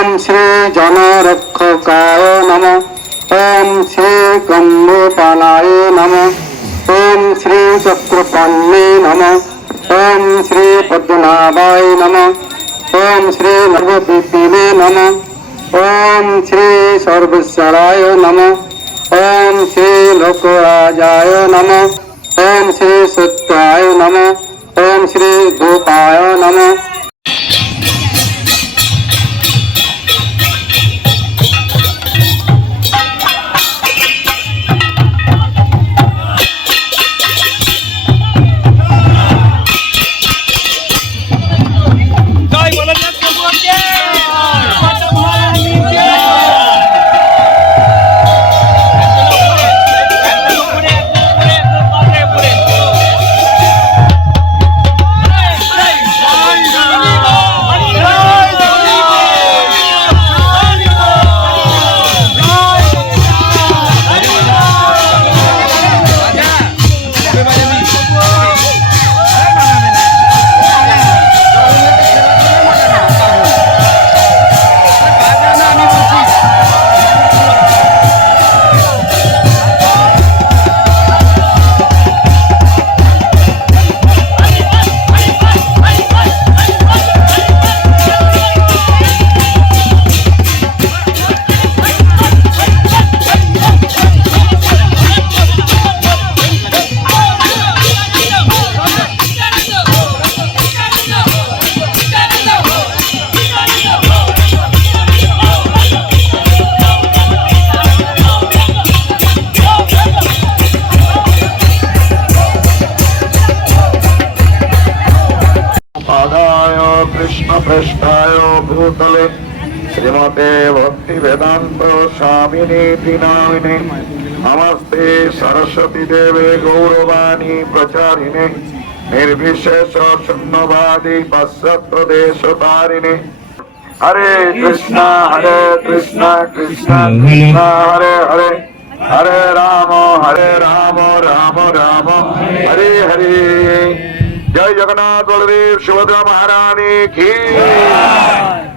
ওম শ্রী জনরক্ষকায় নম ওম শ্রী গম্ভপালায় নম ওম শ্রী চক্রপাণ্যে নম ওম শ্রী পদ্মনাভায় নম ওম শ্রী নর্বপিপিনে নম ওম শ্রী সর্বেশ্বরায় নম ওম শ্রী লোকরাজায় নম ওম শ্রী সত্যায় নম ওম শ্রী গোপায় নম কৃষ্ণ পৃষ্ঠায় ভূতলে শ্রীমতে ভক্তি বেদান্ত স্বামিনী নামিনে নমস্তে সরস্বতী দেবে গৌরবাণী প্রচারিণে নির্বিশেষ শূন্যবাদী পাশ্চাত্য দেশ তারিণী হরে কৃষ্ণ হরে কৃষ্ণ কৃষ্ণ কৃষ্ণ হরে হরে হরে রাম হরে রাম রাম রাম হরে হরে জয় জগন্নাথ বলদেব সুভদ্রা মহারানী কি?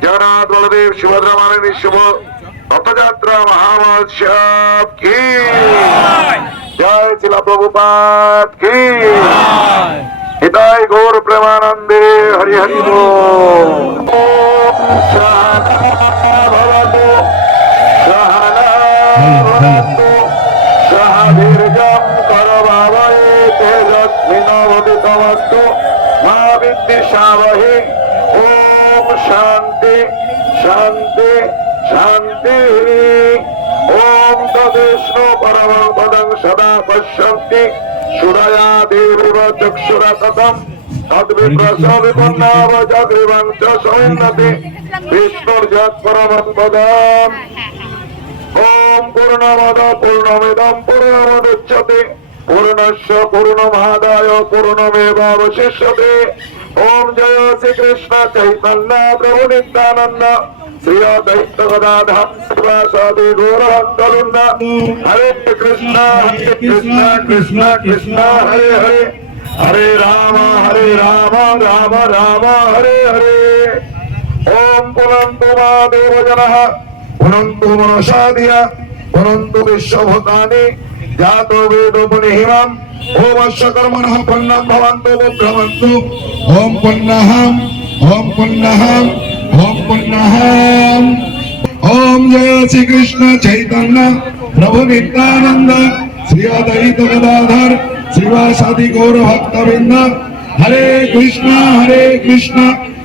জগন্নাথ বলদেব সুভদ্রা মহারানী শুভ রথযাত্রা মহামহোৎসব কি? জয় শিলা প্রভুপাত কি? হৃদয় ঘোর প্রেমানন্দে হরি হরি ভগবান বিনবদিতমস্তু মহাবিদ্যি সাবহি। ওম শান্তি শান্তি শান্তি। ওম তদেষ্ণু পরমং পদং সদা পশ্যন্তি। সুরয়া দেবীব চক্ষুরা সতম। সদ্বিপ্রসবিপন্নাবচগ্রীবং চ সৌন্নতি। বিষ্ণুর যৎ পরমং পূর্ণমদ পূর্ণস্য পূর্ণমাদায় পূর্ণমেবাবশিষ্যতে ওম জয় শ্রীকৃষ্ণ চৈতন্য প্রভু নিত্যানন্দ। শ্রী অদ্বৈত গদাধাম শিবাসাদি গৌরভক্তবৃন্দ হরে কৃষ্ণ হরে কৃষ্ণ কৃষ্ণ কৃষ্ণ, হরে হরে। হরে রাম হরে রাম রাম রাম, হরে হরে। ওম পুনন্তু মা দেবজনः পুনন্তু মনসাদিয়া পুনন্তু বিশ্বভূতানি। জাতো বেদোপনি হিমাম ওমশ্য কর্মণঃ পন্নম ভবন্তু ভ্রমন্তু ওম পন্নহম ওম পন্নহম ওম পন্নহম ওম জয় শ্রীকৃষ্ণ চৈতন্য প্রভু নিত্যানন্দ শ্রী অদ্বৈত গদাধর, শ্রীবাসাদি গৌর ভক্তবৃন্দ। হরে কৃষ্ণ হরে কৃষ্ণ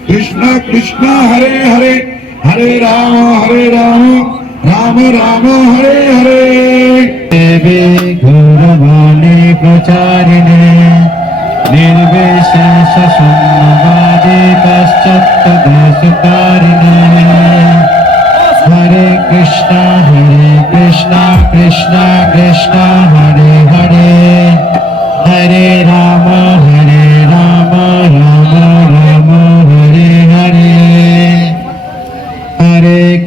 কৃষ্ণ কৃষ্ণ, হরে হরে হরে রাম হরে রাম রাম রাম, হরে হরে। देवी गौरवाणी प्रचारिणे, निर्विशेष शून्यवादी पश्चात्तदेशकारिणे हरे कृष्णा हरे कृष्णा कृष्णा कृष्णा, हरे हरे। हरे राम हरे राम राम।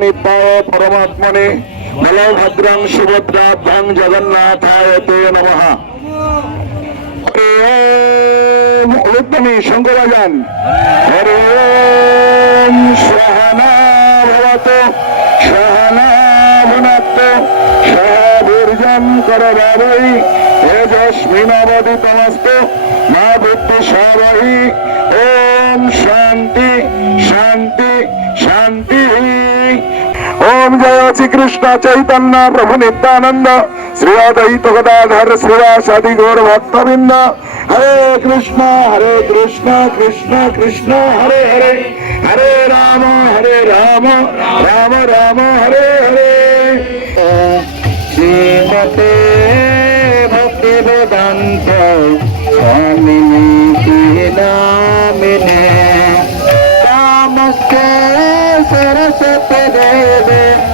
নিত্যায় পরমাত্মনে বলভদ্রং সুভদ্রাভ্যাং জগন্নাথায় তে নমঃ। উলুধ্বনি শঙ্করাজান হরে ওম, সহনা ভবতু, সহনা ভুনাত্তু সহ বীর্যম করবাবৈ তেজস্মিনবদিতমস্তু মা বুদ্ধি সবহি। ওম শান্তি শান্তি শান্তি। ওম জয় শ্রীকৃষ্ণ চৈতন্য প্রভু নিত্যানন্দ শ্রী অদ্বৈত গদাধর শ্রীবাসাদি গৌর ভক্তবৃন্দ হরে কৃষ্ণ হরে কৃষ্ণ কৃষ্ণ কৃষ্ণ হরে হরে হরে রাম হরে রাম রাম রাম হরে হরে শ্রীমতে ভক্তি বেদান্ত স্বামিনী নামিনে সরস্বতী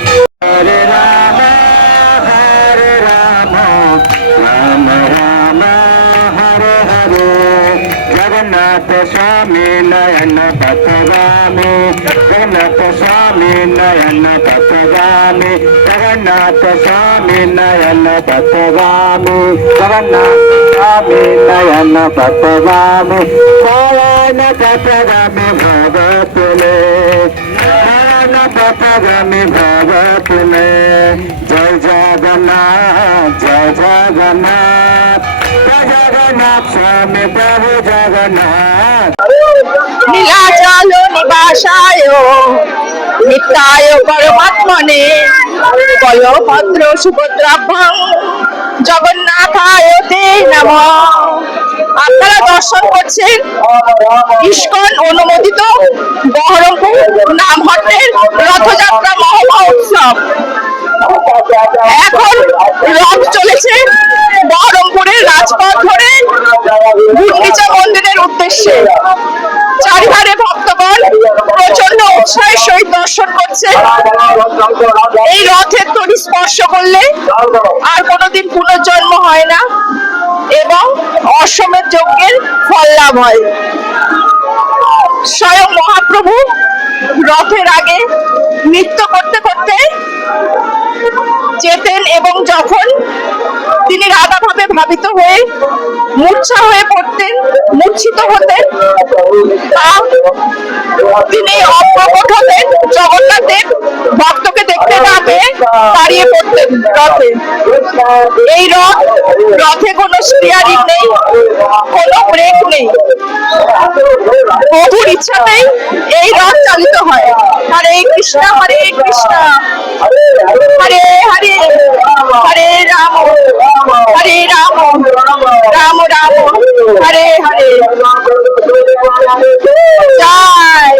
స్వామి నయన పతగామి జగన్నాథ స్వామి నయన పతగామి జగన్నాథ స్వామి నయన పతగామి జగన్నాథ స్వామి నయన పతగామి నారాయణ పతగామి భగతులే నారాయణ పతగామి భగతులే జయ జగన్నాథ జయ జగన్నాథ जगन्नाथ स्वामी प्रभु जगन्नाथ নীলাচল নিবাসায় নিত্যায় পরমাত্মনে বলভদ্র সুভদ্রাভ্যাং জগন্নাথায় তে নম আপনারা দর্শন করছেন ইস্কন অনুমোদিত বহরমপুর নামহট্টের রথযাত্রা মহা উৎসব এখন রথ চলেছে বহরমপুরের রাজপথ ধরে গুন্ডিচা মন্দিরের উদ্দেশ্যে চারিধারে ভক্তগণ প্রচণ্ড উৎসাহের সহিত দর্শন করছে। এই রথের তরি স্পর্শ করলে আর কোনোদিন পুনর্জন্ম হয় না এবং অশ্বমেধ যজ্ঞের ফল লাভ হয়। স্বয়ং মহাপ্রভু রথের আগে নৃত্য করতে করতে যেতেন এবং যখন তিনি রাধাভাবে ভাবিত হয়ে মূর্ছা হয়ে পড়তেন, মূর্ছিত হতেন তিনি অপ্রকট হতেন জগন্নাথ দেব ভক্তকে দেখতে না পেয়ে দাঁড়িয়ে পড়তেন রথে। এই রথ, রথে কোনো স্টিয়ারিং নেই, কোনো ব্রেক নেই। প্রভুর ইচ্ছাতেই এই রথ চালিত হয়। হরে কৃষ্ণ হরে কৃষ্ণ। হরে হরে হরে রাম হরে রাম রাম রাম হরে হরে জয়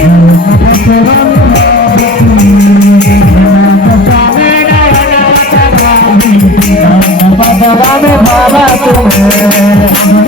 बाबा में बाबा तुम्हें।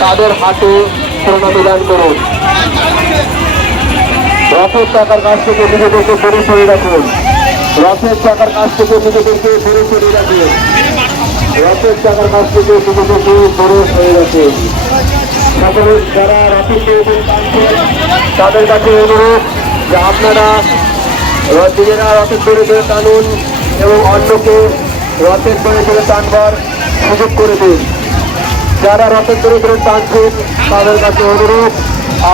তাদের হাতে প্রণামী দান করুন। রথের চাকার কাছ থেকে নিজেদেরকে দূরে সরিয়ে রাখুন। রথের চাকার কাছ থেকে নিজেদেরকে দূরে সরিয়ে রাখুন। রথের চাকার কাছ থেকে নিজেদেরকে দূরে সরিয়ে রাখুন। যারা রথের তাদের কাছে অনুরোধ যে আপনারা নিজেরা রথের ধরে টানুন এবং অন্যকে রথের ধরে টানবার সুযোগ করে দিন। যারা রথের দড়ি ধরে টানছেন, তাদের কাছে অনুরোধ,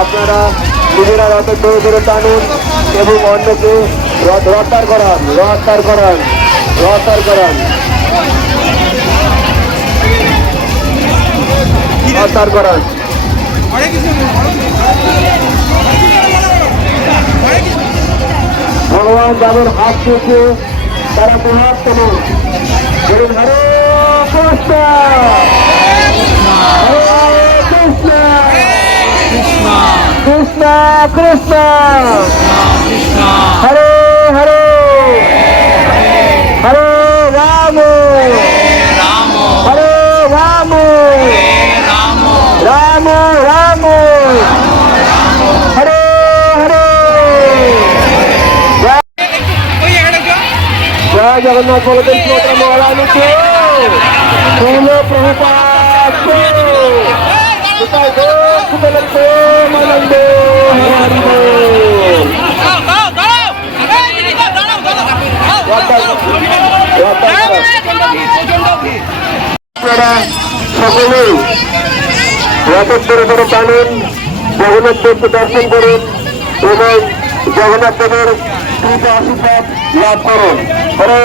আপনারা নিজেরা রথের দড়ি ধরে টানুন এবং অন্যকে রথ রথার করান রথার করান রথার করান। রথার করান। ভগবান যাদের হাত পেয়েছে তারা দুহাত তোলুন হরে কৃষ্ণ! কৃষ্ণ কৃষ্ণ হরে হরে হরে রাম হরে রাম রাম রাম হরে হরে জয় জগন্নাথ বলদেব সুভদ্রা মহারানী আপনারা সকলেই রথের ধরে ধরে টানুন জগন্নাথ দেবকে দর্শন করুন এবং জগন্নাথ দেবের কৃপা আশীর্বাদ লাভ করুন। হরে